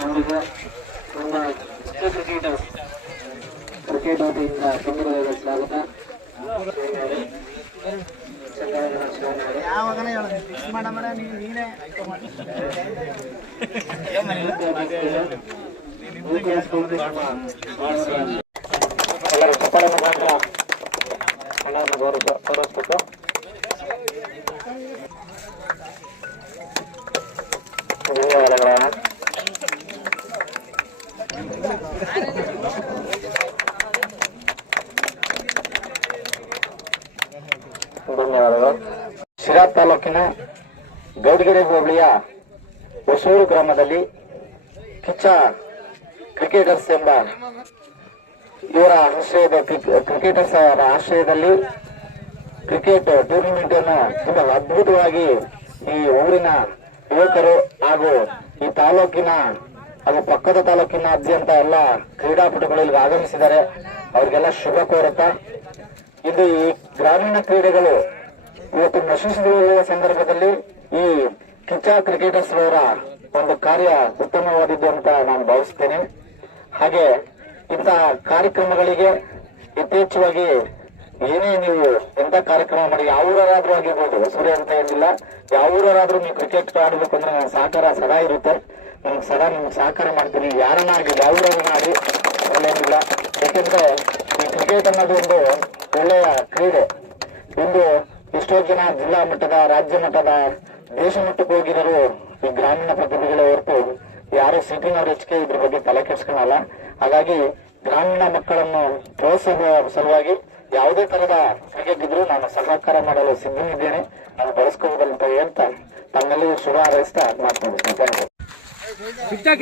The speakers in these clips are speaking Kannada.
ಅವರಿಗೆ ನಮ್ಮ ಕ್ರಿಕೆಟ್ ಕ್ರಿಕೆಟ್ ವತಿಯಿಂದ ಬೆಂಗಳೂರಿಗೆ ಸ್ವಾಗತ ಯಾವಾಗನೇ ಹೇಳೋದು ಫಿಕ್ಸ್ ಮಾಡಮರ ನೀನು ನೀನೇ ಎಲ್ಲರೂ ಚಪ್ಪಾಳೆ ಮುಖಾಂತರ ಗೌರವ ಗೌರವಿಸ್ಬೇಕು ಶಿರಾ ತಾಲೂಕಿನ ಗೌಡಗೆರೆ ಹೋಬಳಿಯ ಹೊಸೂರು ಗ್ರಾಮದಲ್ಲಿ ಕಿಚ್ಚ ಕ್ರಿಕೆಟರ್ಸ್ ಎಂಬ ಇವರ ಆಶ್ರಯದ ಕ್ರಿಕ್- ಕ್ರಿಕೆಟರ್ಸ್ ಅವರ ಆಶ್ರಯದಲ್ಲಿ ಕ್ರಿಕೆಟ್ ಟೂರ್ನಮೆಂಟ್ ಅನ್ನು ತುಂಬಾ ಅದ್ಭುತವಾಗಿ ಈ ಊರಿನ ಯುವಕರು ಹಾಗೂ ಈ ತಾಲೂಕಿನ ಹಾಗೂ ಪಕ್ಕದ ತಾಲೂಕಿನ ಆದ್ಯಂತ ಎಲ್ಲ ಕ್ರೀಡಾಪಟುಗಳು ಇಲ್ಲಿ ಆಗಮಿಸಿದ್ದಾರೆ. ಅವ್ರಿಗೆಲ್ಲ ಶುಭ ಕೋರುತ್ತಾ. ಇದು ಈ ಗ್ರಾಮೀಣ ಕ್ರೀಡೆಗಳು ಇವತ್ತು ನಶಿಸಿರುವ ಸಂದರ್ಭದಲ್ಲಿ ಈ ಕಿಚ್ಚ ಕ್ರಿಕೆಟರ್ಸ್ ಅವರ ಒಂದು ಕಾರ್ಯ ಉತ್ತಮವಾದಿದ್ದು ಅಂತ ನಾನು ಭಾವಿಸ್ತೇನೆ. ಹಾಗೆ ಇಂತಹ ಕಾರ್ಯಕ್ರಮಗಳಿಗೆ ಯಥೇಚ್ಛವಾಗಿ ಏನೇ ನೀವು ಎಂತ ಕಾರ್ಯಕ್ರಮ ಮಾಡಿ ಯಾವ ಊರಾದ್ರೂ ಆಗಿರ್ಬೋದು ಹೊಸೂರೇ ಅಂತ ಏನಿಲ್ಲ ಯಾವ ಊರಾದ್ರೂ ನೀವು ಕ್ರಿಕೆಟ್ ಆಡ್ಬೇಕು ಅಂದ್ರೆ ನನ್ನ ಸಹಕಾರ ಸದಾ ಇರುತ್ತೆ. ನಮ್ಗೆ ಸದಾ ನಿಮ್ಗೆ ಸಹಕಾರ ಮಾಡ್ತೀನಿ. ಯಾರನ್ನ ಆಗಲಿ ಯಾವ ಊರನ್ನ ಆಡಿ ಅಲ್ಲೇನಿಲ್ಲ ಯಾಕೆಂದ್ರೆ ಈ ಕ್ರಿಕೆಟ್ ಅನ್ನೋದು ಒಂದು ಒಳ್ಳೆಯ ಕ್ರೀಡೆ. ಇಂದು ಎಷ್ಟೋ ಜನ ಜಿಲ್ಲಾ ಮಟ್ಟದ, ರಾಜ್ಯ ಮಟ್ಟದ, ದೇಶ ಮಟ್ಟಕ್ಕೆ ಹೋಗಿರೋರು ಈ ಗ್ರಾಮೀಣ ಪ್ರತಿಭೆಗಳೇ ಹೊರತು ಯಾರು ಸಿಟಿನವ್ರು ಹೆಚ್ಚಿಗೆ ಇದ್ರ ಬಗ್ಗೆ ತಲೆ ಕೆಡ್ಸ್ಕೊಳಲ್ಲ. ಹಾಗಾಗಿ ಗ್ರಾಮೀಣ ಮಕ್ಕಳನ್ನು ಪ್ರೋತ್ಸಾಹ ಸಲುವಾಗಿ ಯಾವುದೇ ತರದ ಕ್ರಿಕೆಟ್ ನಾನು ಸಹಕಾರ ಮಾಡಲು ಸಿದ್ಧನಿದ್ದೇನೆ. ನಾನು ಬಳಸ್ಕೋಬೋದಲ್ಲ ಅಂತ ಹೇಳ್ತಾ ತಮ್ಮಲ್ಲಿ ಶುಭ ಹಾರೈಸ್ತಾ ಮಾತನಾಡುತ್ತೇನೆ. ಥ್ಯಾಂಕ್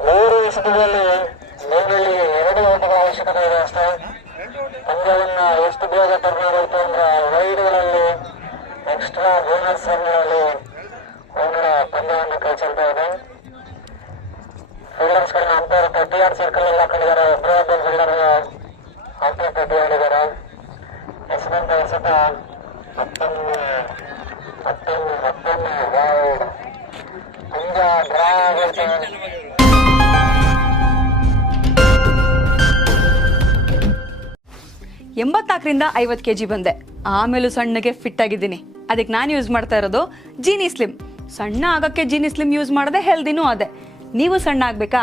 ಮೂರು ಎಸೆತದಲ್ಲಿ ಮೇನಲ್ಲಿ ಎರಡು ಓಟಗಳ ಅವಶ್ಯಕತೆ ಇದೆ ಅಷ್ಟೇ ಪಂದ್ಯವನ್ನ ಎಷ್ಟು ಬೇಗ ಟರ್ನ್ ಅಂದ್ರೆ ವೈಡ್ಗಳಲ್ಲಿ ಎಕ್ಸ್ಟ್ರಾ ಬೋನಸ್ ರನ್ಗಳಲ್ಲಿ ತರ್ಟಿ ಆರ್ ಸರ್ಕಲ್ ಎಲ್ಲ ಒಬ್ಬರೇ ಒಬ್ಬ ಫೀಲ್ಡರ್ ಔಟ್ಲೆಟ್ ತರ್ಟಿ ಆಡಿದ್ದಾರೆ ಎಸೆದಂತ ಎಸೆತ ಮತ್ತೊಮ್ಮೆ ಮತ್ತೊಮ್ಮೆ ಮತ್ತೊಮ್ಮೆ ವೈಡ್ ಪಂದ್ಯ ಡ್ರಾ ಆಗುತ್ತೆ ಎಂಬತ್ನಾಲ್ಕರಿಂದ ಐವತ್ತು ಕೆ ಜಿ ಬಂದೆ. ಆಮೇಲೂ ಸಣ್ಣಗೆ ಫಿಟ್ ಆಗಿದ್ದೀನಿ. ಅದಕ್ಕೆ ನಾನು ಯೂಸ್ ಮಾಡ್ತಾ ಇರೋದು ಜೀನಿ ಸ್ಲಿಮ್ ಸಣ್ಣ ಆಗೋಕ್ಕೆ ಜೀನಿ ಸ್ಲಿಮ್ ಯೂಸ್ ಮಾಡಿದೆ ಹೆಲ್ದಿನೂ ಅದೇ. ನೀವು ಸಣ್ಣ ಆಗಬೇಕಾ?